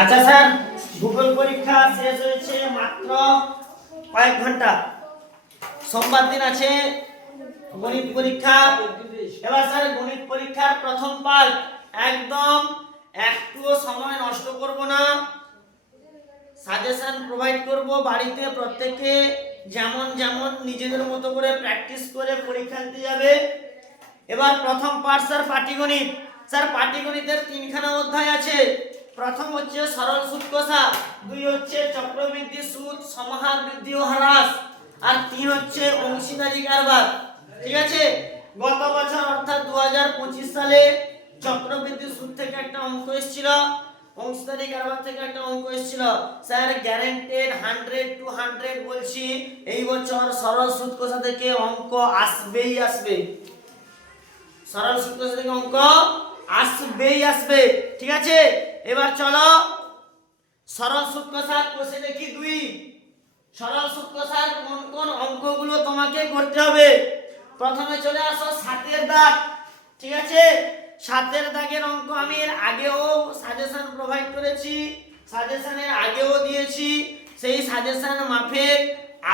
আচ্ছা স্যার, ভূগোল পরীক্ষা শেষ হয়েছে মাত্র কয়েক ঘন্টা। সোমবার দিন আছে গণিত পরীক্ষা। এবার স্যার গণিত পরীক্ষার প্রথম পার্ট একদম একটুও সময় নষ্ট করব না, সাজেশন প্রোভাইড করব। বাড়িতে প্রত্যেকে যেমন যেমন নিজেদের মতো করে প্র্যাকটিস করে পরীক্ষা দিতে যাবে। এবার প্রথম পার্ট স্যার পাটিগণিত। স্যার পাটিগণিতের তিনখানা অধ্যায় আছে। প্রথম হচ্ছে সরল সুদ কষা, দুই হচ্ছে চক্রবৃদ্ধি সুদ, সমাহার বৃদ্ধি ও হ্রাস, আর তিন হচ্ছে অংশীদারি কারবার। ঠিক আছে, গত বছর অর্থাৎ 2025 সালে চক্রবৃদ্ধি সুদ থেকে একটা অঙ্ক এসেছিল, অংশীদারি কারবার থেকে একটা অঙ্ক এসেছিল। স্যার গ্যারান্টেড 100 to 100 বলছি, এই বছর সরল সুদ কষা থেকে অঙ্ক আসবেই আসবে। সরল সুদ কষা থেকে অঙ্ক আসবেই আসবে। ঠিক আছে, এবার চলো সরল সুদ কষার কষে দেখি দুই। সরল সুদ কষার কোন কোন অঙ্কগুলো তোমাকে করতে হবে। প্রথমে চলে আসো সাতের দাগ। ঠিক আছে, সাতের দাগের অঙ্ক আমি এর আগেও সাজেশন প্রোভাইড করেছি, সাজেশনের আগেও দিয়েছি। সেই সাজেশন মাফিক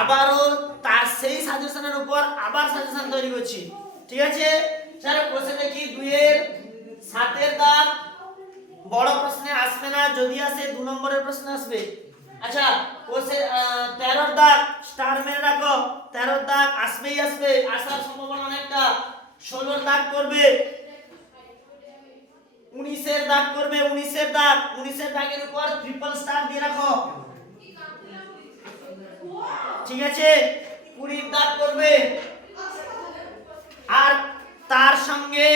আবারও তার সেই সাজেশনের উপর আবার সাজেশন তৈরি করছি। ঠিক আছে স্যার, কষে দেখি দুইয়ের সাতের দাগ বড় প্রশ্নে আসবে না, যদি আসে 2 নম্বরের প্রশ্ন আসবে। আচ্ছা, কোষে 13 দাগ স্টার মেরে রাখো, 13 দাগ আসবেই আসবে, আসার সম্ভাবনা অনেকটা। 16 দাগ করবে, 19 দাগ করবে, 19 দাগের উপর ট্রিপল স্টার দিয়ে রাখো। ঠিক আছে, 20 দাগ করবে, আর তার সঙ্গে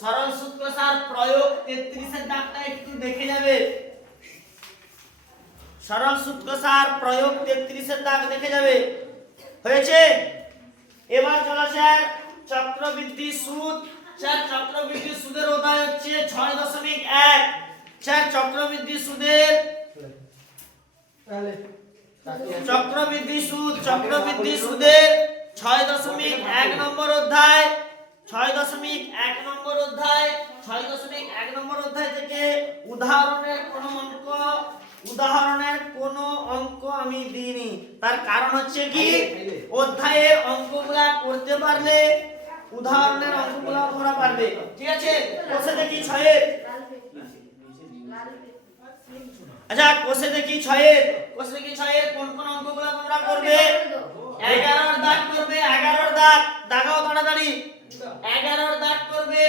সরল সুদ কষার প্রয়োগ 33 দাগটা একটু দেখে যাবে। সরল সুদ কষার প্রয়োগ 33 দাগ দেখে যাবে। হয়েছে, এবার চলো স্যার চক্রবৃদ্ধি সুদ। স্যার চক্রবৃদ্ধি সুদের অধ্যায় হচ্ছে 6.1। স্যার চক্রবৃদ্ধি সুদের চক্রবৃদ্ধি সুদের 6.1 নম্বর অধ্যায়, 6.1 নম্বর অধ্যায়, 6.1 নম্বর অধ্যায় থেকে উদাহরণের কোনো অঙ্ক আমি দিইনি। তার কারণ হচ্ছে কি, অধ্যায়ের অঙ্কগুলা করতে পারলে উদাহরণের অঙ্কগুলা করা পারবে। ঠিক আছে, কোষে দেখি 6 আচ্ছা কোষে দেখি 6 কোন কোন অঙ্কগুলো তোমরা করবে। 11 দাগ করবে, 11 দাগ দাগাও তাড়াতাড়ি। 11 দাগ করবে,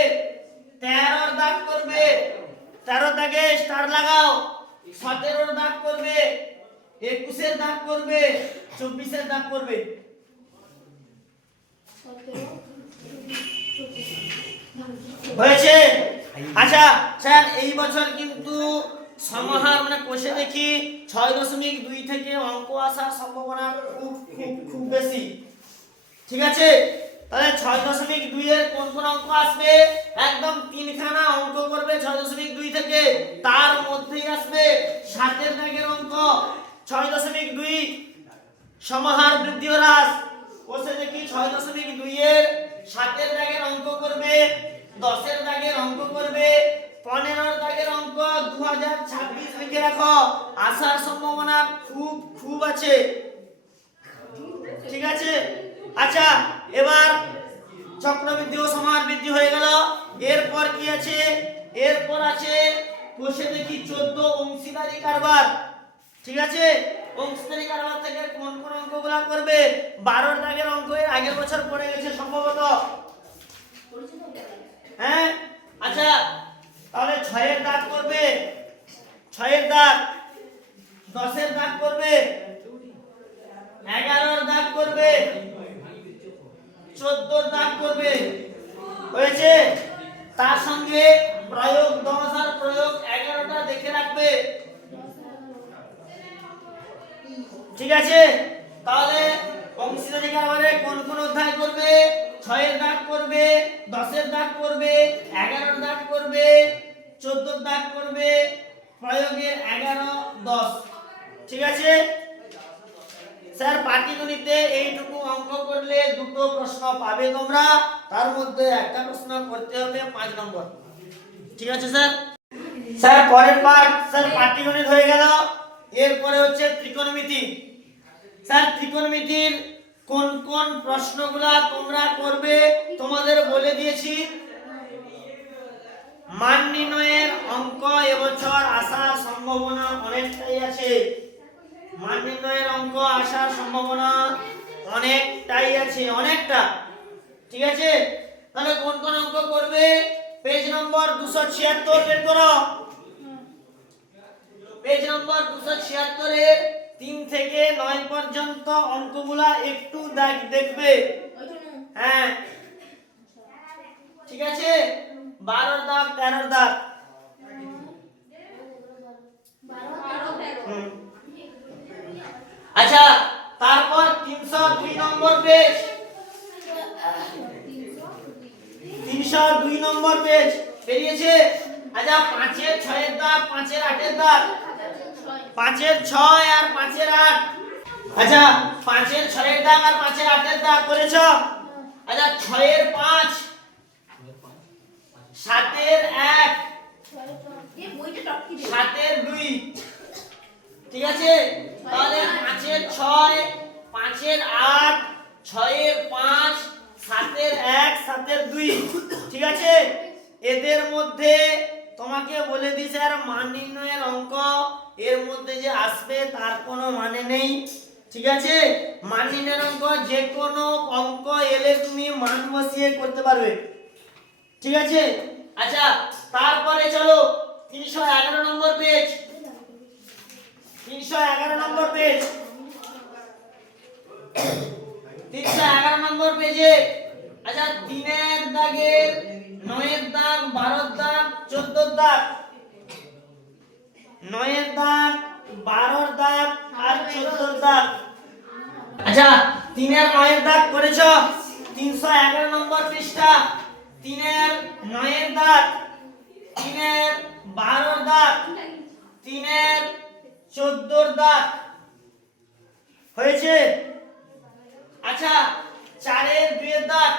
13 দাগ করবে, 13 দাগে স্টার লাগাও। 17 দাগ করবে, 21 দাগ করবে, 24 দাগ করবে। হয়েছে। আচ্ছা স্যার এই বছর কিন্তু সমাহার মানে কোষে দেখি 6.2 থেকে অঙ্ক আসার সম্ভাবনা খুব খুব খুব বেশি। ঠিক আছে, তাহলে 6.2 এর কোন কোন অঙ্ক আসবে, একদম তিনখানা অঙ্ক করবে 6.2 থেকে। তার মধ্যেই আসবে 7 দাগের অঙ্ক 6.2 সমাহার বৃদ্ধি ও হ্রাস। কোষে দেখি 6.2 এর 7 দাগের অঙ্ক করবে, 10 দাগের অঙ্ক করবে, 15 দাগের অঙ্ক 2026 লিখে রাখো, আসার সম্ভাবনা খুব খুব আছে। ঠিক আছে, আচ্ছা এবার চক্রবৃদ্ধি ও সমাহার বৃদ্ধি হয়ে গেল। এরপর কি আছে, এরপর আছে কোষে দেখি 14 অংশীদারি কারবার। ঠিক আছে, অংশীদারি কারবার থেকে কোন কোন অঙ্কগুলো করবে। 12 দাগের অঙ্ক এর আগের বছর পড়ে গেছে সম্ভবত। হ্যাঁ, আচ্ছা তাহলে 6 দাগ করবে, 6 দাগ, 10 দাগ করবে, 11 দাগ করবে, 14 দাগ করবে। হয়েছে, তার সঙ্গে প্রয়োগ 10 আর প্রয়োগ 11টা দেখে রাখবে। ঠিক আছে, তাহলে অংশীদারি কারবারে কোন কোন অধ্যায় করবে, 6 দাগ করবে, 10 দাগ করবে, 11 দাগ করবে, 14 দাগ করবে, প্রয়োগের 11, 10। ঠিক আছে স্যার, পাটিগণিতে এইটুকু অঙ্ক করলে 2টো প্রশ্ন পাবে তোমরা, তার মধ্যে একটা প্রশ্ন করতে হবে 5 নম্বর। ঠিক আছে স্যার। স্যার পরের পার্ট স্যার পাটিগণিত হয়ে গেল। এরপরে হচ্ছে ত্রিকোণমিতি। স্যার ত্রিকোণমিতির কোন কোন প্রশ্নগুলা তোমরা করবে তোমাদের বলে দিয়েছি। মান নির্ণয়ের অঙ্ক এবছর আসার সম্ভাবনা অনেকটাই আছে। মান নির্ণয়ের অঙ্ক আসার সম্ভাবনা অনেকটাই আছে, অনেকটা। ঠিক আছে, তাহলে কোন কোন অঙ্ক করবে? পেজ নম্বর 276 বের করো। পেজ নম্বর 276 এর 3 থেকে 9 পর্যন্ত অঙ্কগুলা একটু দেখবে। হ্যাঁ ঠিক আছে, 12 দাগ 13 দাগ। আচ্ছা, তারপর 302 নম্বর পেজ, 302 নম্বর পেজ বেরিয়েছে। আচ্ছা, 5 এর 6 এর দাগ, 5 এর 8 এর দাগ, 5 এর 6 আর 5 এর 8। আচ্ছা, 5 এর 6 এর দাগ আর 5 এর 8 এর দাগ করেছো। আচ্ছা, 6 এর 5, 7 এর 1, 7 এর 2। ঠিক আছে, তাহলে 5 এর 6, 5 এর 8, 6 এর 5, 7 এর 1, 7 এর 2। ঠিক আছে, এদের মধ্যে তোমাকে বলে দিই স্যার মান নির্ণয়ের অঙ্ক এর মধ্যে যে আসবে তার কোনো মানে নেই। ঠিক আছে, মান নির্ণয়ের অঙ্ক যে কোনো অঙ্ক এলে তুমি মান বসিয়ে করতে পারবে। ঠিক আছে, আচ্ছা তারপরে চলো 311 নম্বর পেজ, 311 নম্বর পেজ, 311 নম্বর পেজে। আচ্ছা, 3 এর দাগের 9 এর দাগ, 12 এর দাগ, 14 এর দাগ, 9 এর দাগ, 12 এর দাগ আর 14 এর দাগ। আচ্ছা, 3 এর 9 এর দাগ করেছো 311 নম্বর পৃষ্ঠা। 3 এর 9 এর দাগ, 3 এর 12 এর দাগ, 3 এর 14 এর দাগ হয়েছে। আচ্ছা, 4 এর 2 এর দাগ,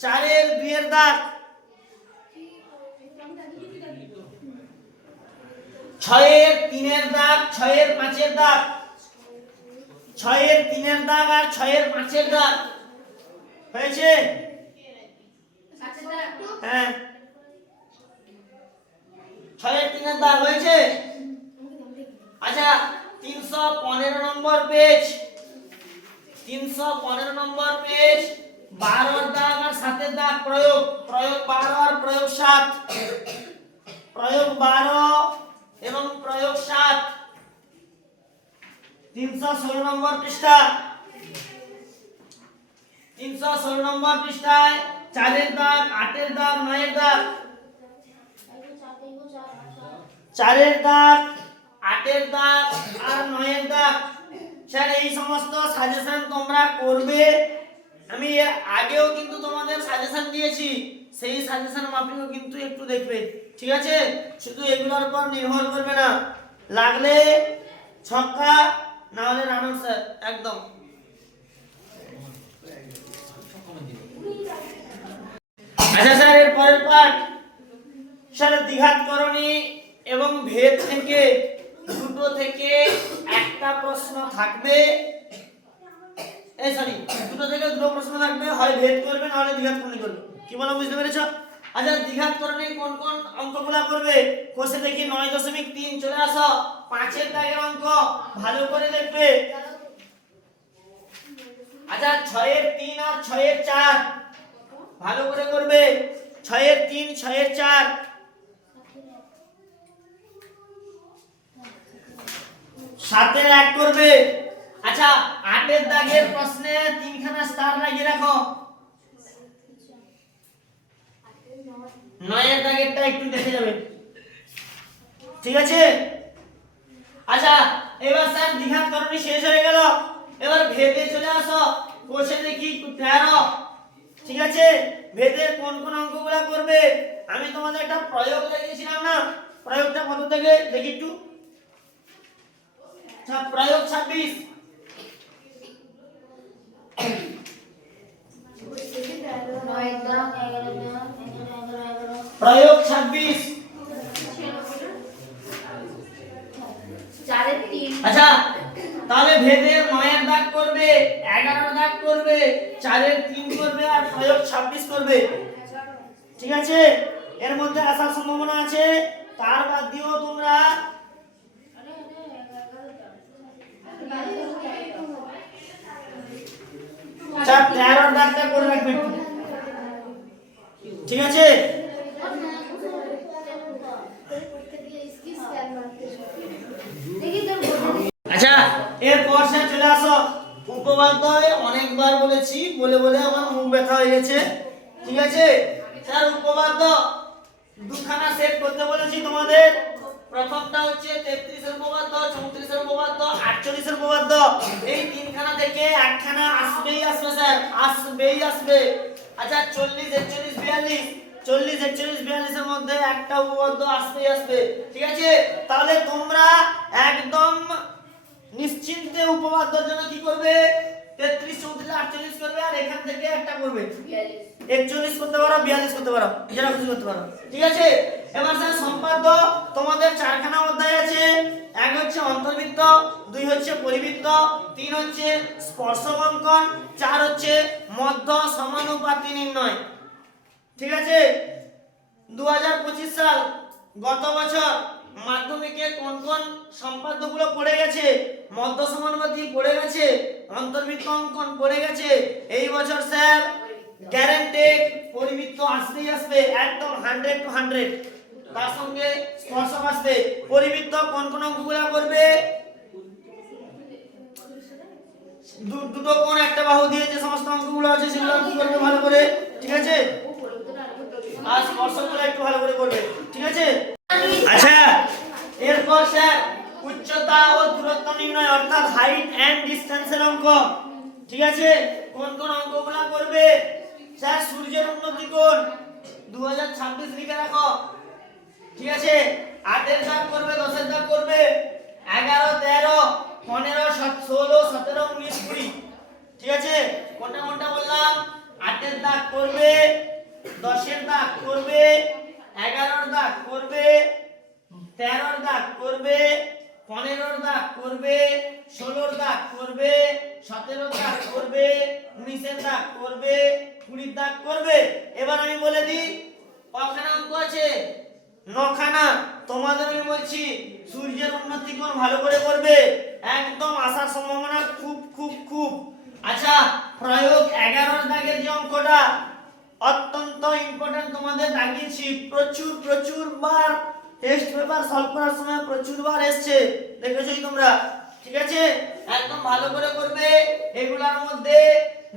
4 এর 2 এর দাগ, 6 এর 3 এর দাগ, 6 এর 5 এর দাগ, 6 এর 3 এর দাগ আর 6 এর 5 এর দাগ হয়েছে। হ্যাঁ, 6 এর 3 এর দাগ হয়েছে। আচ্ছা, 315 নম্বর পেজ, 315 নম্বর পেজ, 12 এর দাগ আর 7 এর দাগ প্রয়োগ, প্রয়োগ 12 আর প্রয়োগ 7, প্রয়োগ 12 এবং প্রয়োগ 7। 316 নম্বর পৃষ্ঠা, 316 নম্বর পৃষ্ঠায় 4 এর দাগ, 8 এর দাগ, 9 এর দাগ, 4 এর দাগ, 8 এর দাগ আর 9 এর দাগ। স্যার এই সমস্ত সাজেশন তোমরা করবে। আমি এর আগেও কিন্তু তোমাদের সাজেশন দিয়েছি, সেই সাজেশন মাপিও কিন্তু একটু দেখবে। ঠিক আছে, শুধু এগুলোর উপর নির্ভর করবে না, লাগলে ছক্কা না হলে রান আউট স্যার একদম। আচ্ছা স্যার, এর পরের পার্ট স্যার দ্বিঘাতকরণী এবং ভেদ থেকে দুটো থেকে একটা প্রশ্ন থাকবে। এই সরি, দুটো থেকে দুটো প্রশ্ন থাকবে, হয় ভেদ করবে না হলে দ্বিঘাতকরণী করবে। কি বলো, বুঝতে পেরেছো? আচ্ছা, দ্বিঘাতকরণী কোন কোন অঙ্কগুলো করবে কোষে দেখি 9.3 চলে আসো। 5 এর দাগের অঙ্ক ভালো করে দেখবে। আচ্ছা, 6 এর 3 আর 6 এর 4 ভালো করে করবে। 6 এর 3, 6 এর 4, 7 এর 1 করবে। আচ্ছা, 8 এর দাগের প্রশ্নে 3খানা স্টার লাগিয়ে রাখো। 9 এর দাগেরটা একটু দেখে যাবে। ঠিক আছে, আচ্ছা এবার স্যার দ্বিঘাতকরণী শেষ হয়ে গেল, এবার ভেদে চলে আসো। কোষে দেখি 13। ঠিক আছে, ভেদের কোন কোন অঙ্কগুলো করবে? আমি তোমাদের একটা প্রয়োগ দেখিয়েছিলাম না, প্রয়োগটা কত থেকে দেখি একটু। আচ্ছা, প্রয়োগ 26, প্রয়োগ 26। আচ্ছা, তাহলে ভেদের 9 এর দাগ করবে, 11 এর দাগ করবে, 4 এর 3 করবে আর প্রয়োগ 26 করবে। ঠিক আছে, এর মধ্যে আসার সম্ভাবনা আছে। তার বাদ দিয়েও তোমরা আচ্ছা 13 এর দাগটা করে রাখবে। ঠিক আছে, আচ্ছা এরপর স্যার চলে আসো উপপাদ্যয়। অনেকবার বলেছি, বলে বলে আমার মুখ ব্যথা হয়ে গেছে। ঠিক আছে স্যার, উপপাদ্য দুখানা সেট করতে বলেছি তোমাদের। প্রথমটা হচ্ছে 33 এর উপপাদ্য, 34 এর উপপাদ্য, 48 এর উপপাদ্য। এই তিনখানা থেকে একখানা আসবেই আসবে স্যার, আসবেই আসবে। আচ্ছা 40 41 42, 40 41 42 এর মধ্যে একটা উপপাদ্য আসবেই আসবে। ঠিক আছে, তাহলে তোমরা একদম নিশ্চিন্তে উপপাদ্যের জন্য কি করবে? 33 34 48 করবে, আর এখান থেকে একটা করবে 41 করতে পারো, 42 করতে পারো, যেটা খুশি করতে পারো। ঠিক আছে, এবার স্যার সম্পাদ্য তোমাদের চারখানা অধ্যায় আছে। এক হচ্ছে অন্তর্বৃত্ত, দুই হচ্ছে পরিবৃত্ত, তিন হচ্ছে স্পর্শক অঙ্কন, চার হচ্ছে মধ্য সমানুপাতি নির্ণয়। ঠিক আছে, 2025 সাল গত বছর মাধ্যমিকে কোন কোন সম্পাদ্যগুলো পড়ে গেছে? মধ্য সমানুপাতি পড়ে গেছে, অন্তর্বৃত্ত অঙ্কন পড়ে গেছে। এই বছর স্যার গ্যারান্টেড পরিবৃত্ত আসবেই আসবে, একদম 100 to 100। তার সঙ্গে স্পর্শক আসবে। পরিবৃত্ত কোন কোন অঙ্কগুলো করবে? দুটো কোণ একটা বাহু দিয়ে যে সমস্ত অঙ্কগুলো আছে সেগুলো কি করবে ভালো করে। ঠিক আছে, আর স্পর্শকগুলো একটু ভালো করে করবে। ঠিক আছে, আচ্ছা এরপর স্যার উচ্চতা ও দূরত্ব নির্ণয় অর্থাৎ হাইট এন্ড ডিসটেন্সের অঙ্ক। ঠিক আছে, কোন কোন অঙ্কগুলো করবে? স্যার সূর্যের উন্নতি কোণ 2026 লিখে রাখো। ঠিক আছে, 8 এর দাগ করবে, 10 এর দাগ করবে, 11 13 15 16 17 19 20। ঠিক আছে, কোনটা কোনটা বললাম? 8 এর দাগ করবে, 10 এর দাগ করবে, 11 এর দাগ করবে, 13 এর দাগ করবে, 15 এর দাগ করবে, 16 এর দাগ করবে, 17 এর দাগ করবে, 19 এর দাগ করবে, 20 এর দাগ করবে। এবার আমি বলে দিই কখানা অঙ্ক আছে? 9খানা। তোমাদের আমি বলছি সূর্যের উন্নতি কোণ ভালো করে করবে, একদম আসার সম্ভাবনা খুব খুব খুব। আচ্ছা প্রয়োগ 11 এর দাগের যে অঙ্কটা অত্যন্ত ইম্পর্টেন্ট তোমাদের দাগিয়েছি, প্রচুর প্রচুর বার টেস্ট পেপার সলভ করার সময় প্রচুর বার এসেছে, দেখেছোই তোমরা। ঠিক আছে, একদম ভালো করে করবে। এগুলোর মধ্যে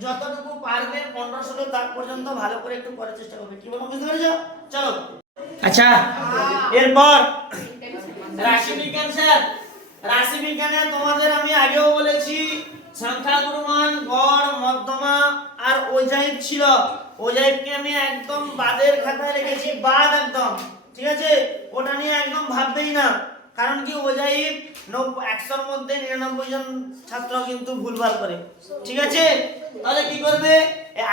যতটুকু পারবে 15-16 দাগ পর্যন্ত ভালো করে একটু করার চেষ্টা করবে। কি বলো, বুঝতে পেরেছো? চলো আচ্ছা এরপর রাশিবিজ্ঞান স্যার। রাশিবিজ্ঞানে তোমাদের আমি আগেও বলেছি সংখ্যাগুরু মান, গড়, মধ্যমা আর ওজাইব ছিল। ওজাইবকে আমি একদম বাদের খাতায় রেখেছি, বাদ একদম। ঠিক আছে, ওটা নিয়ে একদম ভাববেই না, কারণ কি ওজাইব 100 এর মধ্যে 99 জন ছাত্র কিন্তু ভুলভাল করে। ঠিক আছে, তাহলে কি করবে?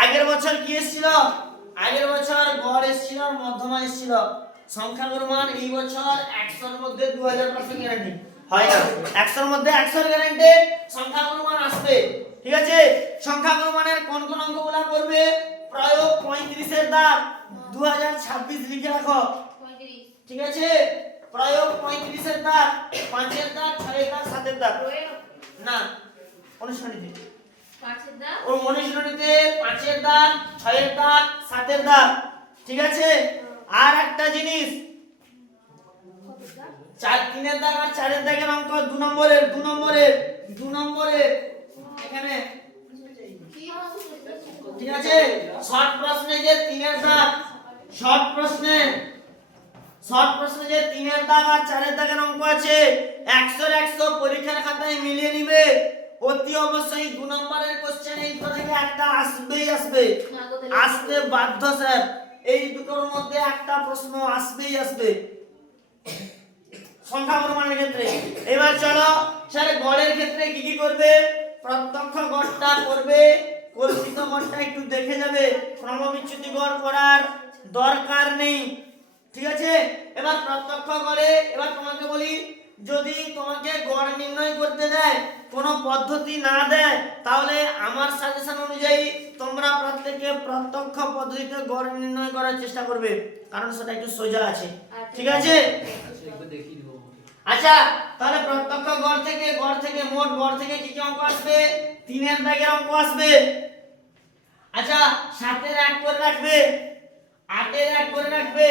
আগের বছর কি এসেছিল? আগের বছর গড় এসেছিল আর মধ্যমা এসেছিল। সংখ্যাগুরু মান এই বছর 100 এর মধ্যে 2000% গ্যারান্টি হয় না, 100 এর মধ্যে 100 গ্যারান্টি সংখ্যাগুরু মান আসবে। ঠিক আছে, সংখ্যাগুরু মানের কোন কোন অঙ্কগুলো করবে? প্রয়োগ 35 এর দাগ 2026 লিখে রাখো। ঠিক আছে, প্রয়োগ 35 এর দাগ, 5 এর দাগ, 6 এর দাগ, 7 এর দাগ না অনুসরণীতে, 5 এর দাগ ও অনুসরণীতে 5 এর দাগ, 6 এর দাগ, 7 এর দাগ। ঠিক আছে, আর একটা জিনিস 3 এর দাগ আর 4 এর দাগের অঙ্ক 2 নম্বরের এখানে। ঠিক আছে, শর্ট প্রশ্নে যে 3 এর দাগ, শর্ট প্রশ্নে যে 3 এর দাগ আর 4 এর দাগের অঙ্ক আছে 100 এর 100 পরীক্ষার খাতায় মিলিয়ে নিবে। অতি অবশ্যই 2 নম্বরের কোশ্চেন এই দুটো থেকে একটা আসবেই আসবে, আসতে বাধ্য স্যার। এই দুটোর মধ্যে একটা প্রশ্ন আসবেই আসবে সংখ্যাগুরু মানের ক্ষেত্রে। এবার চলো স্যার গড়ের ক্ষেত্রে কি কি করবে? প্রত্যক্ষ গড়টা করবে, কল্পিত গড়টা একটু দেখে যাবে, ক্রমবিচ্যুতি গড় করার দরকার নেই। ঠিক আছে, এবার প্রত্যক্ষ গড়ে এবার তোমাকে বলি যদি তোমাকে গড় নির্ণয় করতে দেয়, কোনো পদ্ধতি না দেয়, তাহলে আমার সাজেশন অনুযায়ী তোমরা প্রত্যেকে প্রত্যক্ষ পদ্ধতিতে গড় নির্ণয় করার চেষ্টা করবে, কারণ সেটা একটু সোজা আছে। ঠিক আছে? আচ্ছা, তাহলে প্রত্যক্ষ গড় থেকে মোট গড় থেকে কি কি অঙ্ক আসবে? 3 এর দাগের অঙ্ক আসবে। আচ্ছা, 7 এর 1 করে রাখবে, 8 এর 1 করে রাখবে,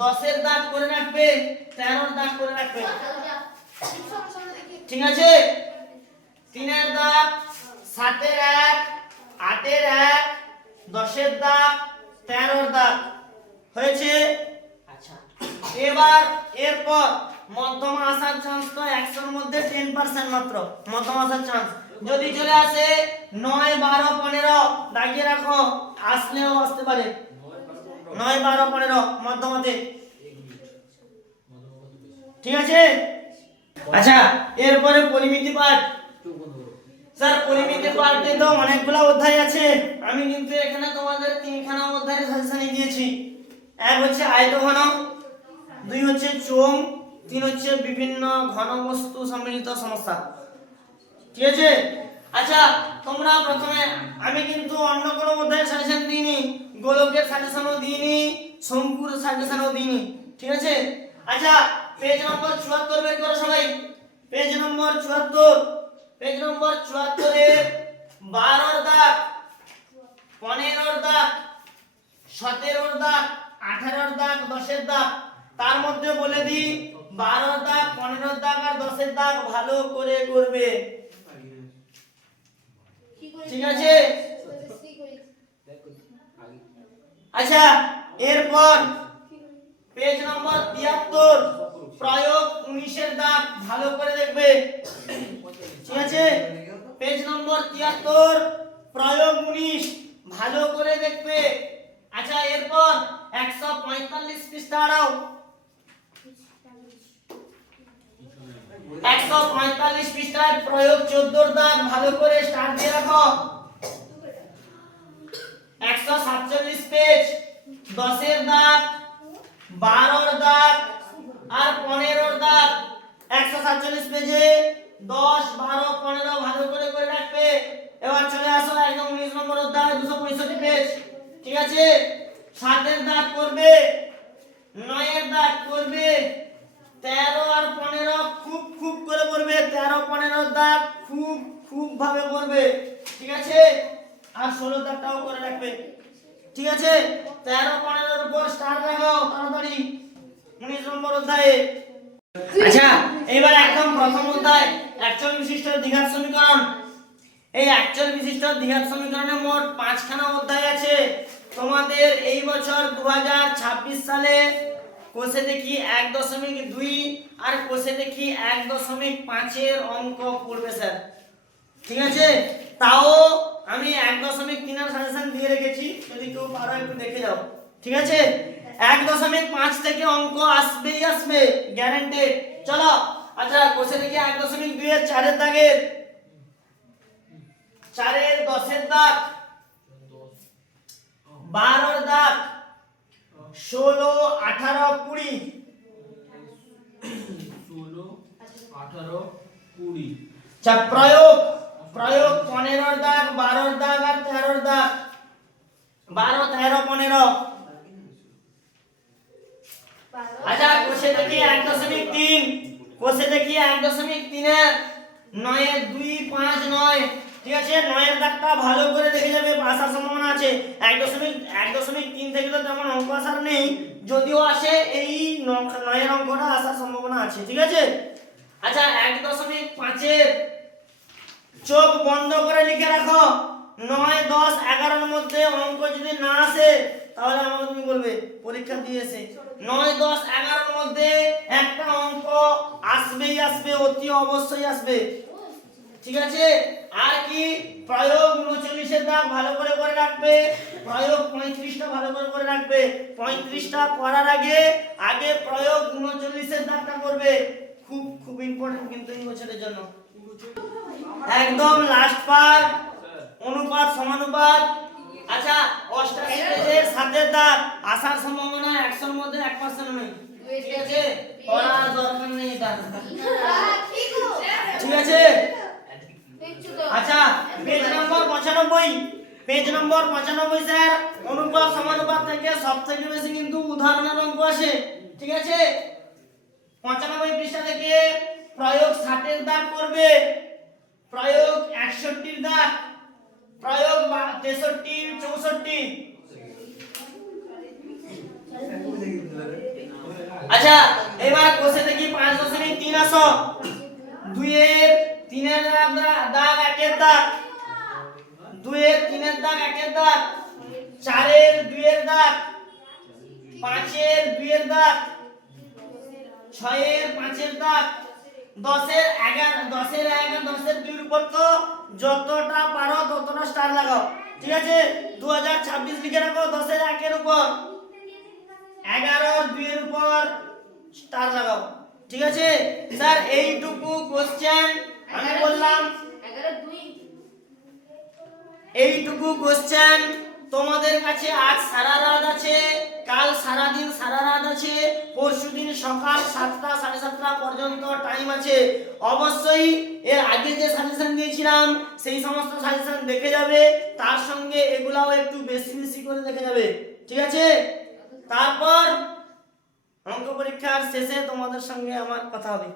10 এর দাগ করে রাখবে, 13 এর দাগ করে রাখবে। ঠিক আছে? 3 এর দাগ, 7 এর 1, 8 এর 1, 10 এর দাগ, 13 এর দাগ হয়েছে। আচ্ছা, এবার এরপর মধ্যমা আসার চান্স তো 100 এর মধ্যে 10% মাত্র মধ্যমা আসার চান্স। যদি চলে আসে 9, 12, 15 দাগিয়ে রাখো, আসলেও আসতে পারে 9, 12, 15 মধ্যমাতে। ঠিক আছে? আচ্ছা, এরপরে পরিমিতি পাঠ। স্যার পরিমিতি পাঠে তো অনেকগুলো অধ্যায় আছে, আমি কিন্তু এখানে তোমাদের 3খানা অধ্যায়ের সাজেশন দিয়েছি। এক হচ্ছে আয়তঘন, 2 হচ্ছে চোঙ, 3 হচ্ছে বিভিন্ন ঘনবস্তু সম্মিলিত সমস্যা। ঠিক আছে? আচ্ছা, তোমরা প্রথমে, আমি কিন্তু অন্য কোনো অধ্যায়ের সাজেশন দিইনি, গোলকের সাজেশনও দিইনি, শঙ্কুর সাজেশনও দিইনি। ঠিক আছে? আচ্ছা, পেজ নম্বর 74 বের করো সবাই। পেজ নম্বর 74, পেজ নম্বর 74 এর 12 এর দাগ, 15 এর দাগ, 17 এর দাগ, 18 এর দাগ, 10 এর দাগ। তার মধ্যে বলে দিই 12 এর দাগ, 15 এর দাগ আর 10 এর দাগ ভালো করে করবে। ঠিক আছে? আচ্ছা, এরপর পেজ নম্বর 73, প্রয়োগ 19 এর দাগ ভালো করে দেখবে। ঠিক আছে? পেজ নম্বর 73, প্রয়োগ 19 ভালো করে দেখবে। আচ্ছা, এরপর 145 পৃষ্ঠা আড়াও, 145 পৃষ্ঠায় প্রয়োগ 14 এর দাগ ভালো করে স্টার্ট দিয়ে রাখো। 147 পেজ, 10 এর দাগ, 12 এর দাগ আর 15 এর দাগ। 147 পেজে 10, 12, 15 ভালো করে করে রাখবে। এবার চলে আসো একদম 19 নম্বর অধ্যায়, 265 পেজ। ঠিক আছে? 7 এর দাগ করবে, 9 এর দাগ করবে, 13 আর 15 খুব খুব করে করবে, 13, 15 এর দাগ খুব খুব ভাবে করবে। ঠিক আছে? আর 16 দাগটাও করে রাখবে। ঠিক আছে? 13, 15 এর উপর স্টার লাগাও তাড়াতাড়ি 19 নম্বর অধ্যায়ে। আচ্ছা, এবার একদম প্রথম অধ্যায় একচল বিশিষ্ট দ্বিঘাত সমীকরণ। এই একচল বিশিষ্ট দ্বিঘাত সমীকরণে মোট 5খানা অধ্যায় আছে। তোমাদের এই বছর 2026 সালে কোষে দেখি 1.2 আর কোষে দেখি 1.5 এর অঙ্ক পড়বে স্যার। ঠিক আছে? তাও আমি 1.3 এর সাজেশন দিয়ে রেখেছি, যদি কেউ পারো একটু দেখে যাও। ঠিক আছে? 1.5 থেকে অঙ্ক আসবেই আসবে, গ্যারান্টেড। চলো, আচ্ছা, কোষে দেখি 1.2 এর 4 এর দাগের, 4 এর 10 এর দাগ, 12 এর দাগ, 16, 18, 20, 16, 18, 20। প্রয়োগ, প্রয়োগ 15 এর দাগ, 12 এর দাগ আর 13 এর দাগ। 12, 13, 15। আচ্ছা, কোষে দেখি 1.3, কোষে দেখি 1.3 এর 9 এর 2, 5, 9। ঠিক আছে? 9 এর দাগটা ভালো করে দেখে যাবে, আসার সম্ভাবনা আছে। 1.3 থেকে তো তেমন অঙ্ক আসার নেই, যদিও আসে এই 9 এর অঙ্কটা আসার সম্ভাবনা আছে। ঠিক আছে? আচ্ছা, 1.5 এর চোখ বন্ধ করে লিখে রাখো, 9, 10, 11 এর মধ্যে অঙ্ক যদি না আসে তাহলে আমাকে তুমি বলবে পরীক্ষা দিয়েছে। 9, 10, 11 এর মধ্যে একটা অঙ্ক আসবেই আসবে, অতি অবশ্যই আসবে। ঠিক আছে? আর কি, প্রয়োগ 39 এর দাগ ভালো করে করে রাখবে, প্রয়োগ 35টা ভালো করে করে রাখবে। 35টা করার আগে আগে প্রয়োগ 39 এর দাগটা করবে, খুব খুব ইম্পর্টেন্ট কিন্তু এই বছরের জন্য। একদম লাস্ট পার্ট, অনুপাত সমানুপাত। আচ্ছা, 88 পেজের 7 এর দাগ আসার সম্ভাবনা 100 এর মধ্যে 1% নেই। ঠিক আছে? করার দরকার নেই এটা। ঠিক আছে। আচ্ছা পেজ নম্বর 95, পেজ নম্বর 95 স্যার অনুপাত সমানুপাত থেকে সবথেকে বেশি কিন্তু উদাহরণের অঙ্ক আসে। ঠিক আছে, 95 পৃষ্ঠা থেকে প্রয়োগ 60 এর দাগ করবে, প্রয়োগ 61 এর দাগ, প্রয়োগ 63, 64। আচ্ছা এবার কোষে দেখি 5.3 আসো। 2 এর 3 এর দাগ 1 এর দাগ, 2 এর 3 এর দাগ 1 এর দাগ, 4 এর 2 এর দাগ, 5 এর 2 এর দাগ, 6 এর 5 এর দাগ, 10 এর 11, 10 এর 1 আর 10 এর 2 এর উপর তো যতটা পারো ততটা স্টার লাগাও। ঠিক আছে, 2026 লিখে রাখো 10 এর 1 এর উপর, 11 আর 2 এর উপর স্টার লাগাও। ঠিক আছে স্যার, এইটুকু কোশ্চেন আমি বললাম, এইটুকু কোশ্চেন তোমাদের কাছে আজ সারা রাত আছে, কাল সারা দিন সারা রাত আছে, পরশুদিন সকাল 7টা 7:30 পর্যন্ত টাইম আছে। অবশ্যই এর আগে যে সাজেশন দিয়েছিলাম সেই সমস্ত সাজেশন দেখে যাবে, তার সঙ্গে এগুলাও একটু বেশি বেশি করে দেখে যাবে। ঠিক আছে, তারপর অঙ্ক পরীক্ষার শেষে তোমাদের সঙ্গে আমার কথা হবে।